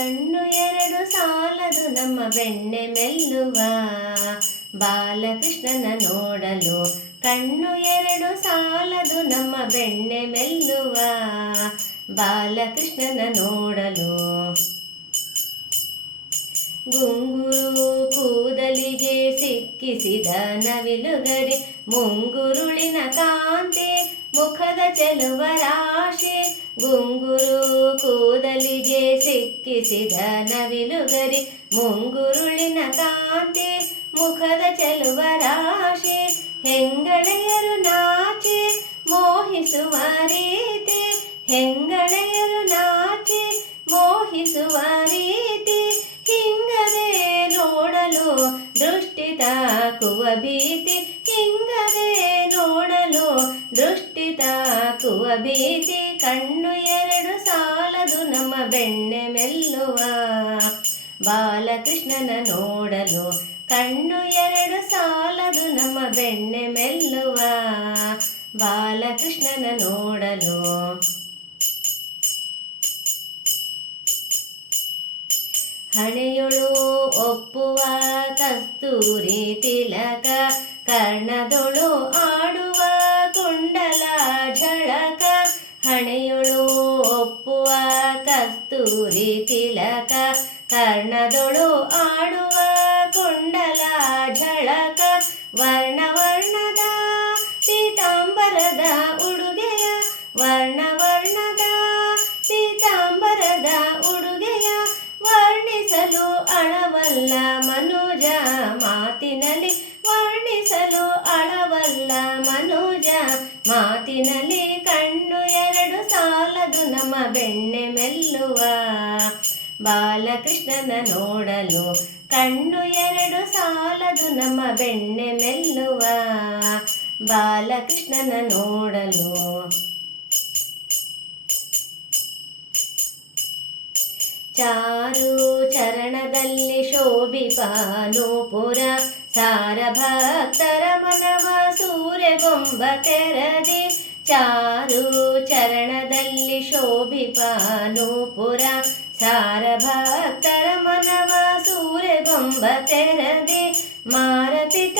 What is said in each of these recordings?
ಕಣ್ಣು ಎರಡು ಸಾಲದು ನಮ್ಮ ಬೆಣ್ಣೆ ಮೆಲ್ಲುವ ಬಾಲಕೃಷ್ಣನ ನೋಡಲು. ಕಣ್ಣು ಎರಡು ಸಾಲದು ನಮ್ಮ ಬೆಣ್ಣೆ ಮೆಲ್ಲುವ ಬಾಲಕೃಷ್ಣನ ನೋಡಲು. ಗುಂಗುರು ಕೂದಲಿಗೆ ಸಿಕ್ಕಿಸಿದ ನವಿಲುಗರಿ, ಮುಂಗುರುಳಿನ ಕಾಂತಿ ಮುಖದ ಚೆಲುವ ರಾಶಿ. ಗುಂಗುರು ಕೂದಲಿಗೆ ಸಿಕ್ಕಿಸಿದ ನವಿಲುಗರಿ, ಮುಂಗುರುಳಿನ ಕಾಂತಿ ಮುಖದ ಚೆಲುವ ರಾಶಿ. ಹೆಂಗಳೆಯರು ನಾಚಿ ಮೋಹಿಸುವ ರೀತಿ, ಹೆಂಗಳೆಯರು ನಾಚಿ ಮೋಹಿಸುವ ರೀತಿ. ಹಿಂಗದೆ ನೋಡಲು ದೃಷ್ಟಿ ತಾಕುವ ಭೀತಿ, ಹಿಂಗದೆ ನೋಡಲು ದೃಷ್ಟಿ ತಾಕುವ ಭೀತಿ. ಕಣ್ಣು ಎರಡು ಸಾಲದು ನಮ್ಮ ಬೆಣ್ಣೆ ಮೆಲ್ಲುವ ಬಾಲಕೃಷ್ಣನ ನೋಡಲು. ಕಣ್ಣು ಎರಡು ಸಾಲದು ನಮ್ಮ ಬೆಣ್ಣೆ ಮೆಲ್ಲುವ ಬಾಲಕೃಷ್ಣನ ನೋಡಲು. ಹಣೆಯೊಳು ಒಪ್ಪುವ ಕಸ್ತೂರಿ ತಿಲಕ, ಕರ್ಣದೊಳು ಆಡುವ ಕುಂಡಲ ಝಳಕ. ಹಣೆಯೊಳು ಒಪ್ಪುವ ಕಸ್ತೂರಿ ತಿಲಕ, ಕರ್ಣದೊಳು ಆಡುವ ಕುಂಡಲ ಝಳಕ. ವರ್ಣ ವರ್ಣದ ಪೀತಾಂಬರದ ಉಡುಗೆಯ, ವರ್ಣ ವರ್ಣದ ಪೀತಾಂಬರದ ಉಡುಗೆಯ. ವರ್ಣಿಸಲು ಅಳವಲ್ಲ ಮನುಜ ಮಾತಿನಲ್ಲಿ, ವರ್ಣಿಸಲು ಅಳವಲ್ಲ ಮನುಜ ಮಾತಿನಲ್ಲಿ. ಕಣ್ಣು ಎರಡು ಸಾಲದು ನಮ್ಮ ಬೆಣ್ಣೆ ಮೆಲ್ಲುವ ಬಾಲಕೃಷ್ಣನ ನೋಡಲು. ಕಣ್ಣು ಎರಡು ಸಾಲದು ನಮ್ಮ ಬೆಣ್ಣೆ ಮೆಲ್ಲುವ ಬಾಲಕೃಷ್ಣನ ನೋಡಲು. ಚಾರು ಚರಣದಲ್ಲಿ ಶೋಭಿಪ ನೂಪುರ, ಸಾರ ಭಕ್ತರ ಮನವ ಸೂರ್ಯಗೊಂಬ ತೆರದಿ. ಚಾರು ಚರಣದಲ್ಲಿ ಶೋಭಿಪ ನೂಪುರ, ಸಾರ ಭಕ್ತರ ಮನವ ಸೂರ್ಯಗೊಂಬ ತೆರದಿ. ಮಾರಪಿತ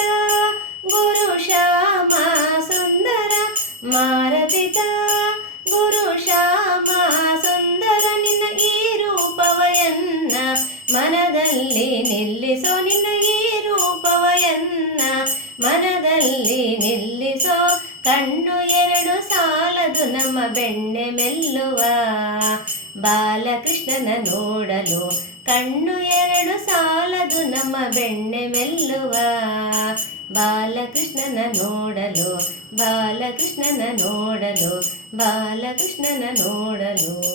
ಗುರು ಶ್ಯಾಮ ಸುಂದರ, ಮಾರಪಿತ ಗುರು ಶ್ಯಾಮ ಸುಂದರ. ನಿನ್ನ ಈ ರೂಪವಯನ್ನ ಮನದಲ್ಲಿ ನಿಲ್ಲಿಸೋ, ನಿನ್ನ ಈ ರೂಪವಯನ್ನ ಮನದಲ್ಲಿ ನಿಲ್ಲಿಸೋ. ಕಣ್ಣು ಎರಡು ಸಾಲದು ನಮ್ಮ ಬೆಣ್ಣೆ ಮೆಲ್ಲುವ ಬಾಲಕೃಷ್ಣನ ನೋಡಲು. ಕಣ್ಣು ಎರಡು ಸಾಲದು ನಮ್ಮ ಬೆಣ್ಣೆ ಮೆಲ್ಲುವ ಬಾಲಕೃಷ್ಣನ ನೋಡಲು, ಬಾಲಕೃಷ್ಣನ ನೋಡಲು, ಬಾಲಕೃಷ್ಣನ ನೋಡಲು.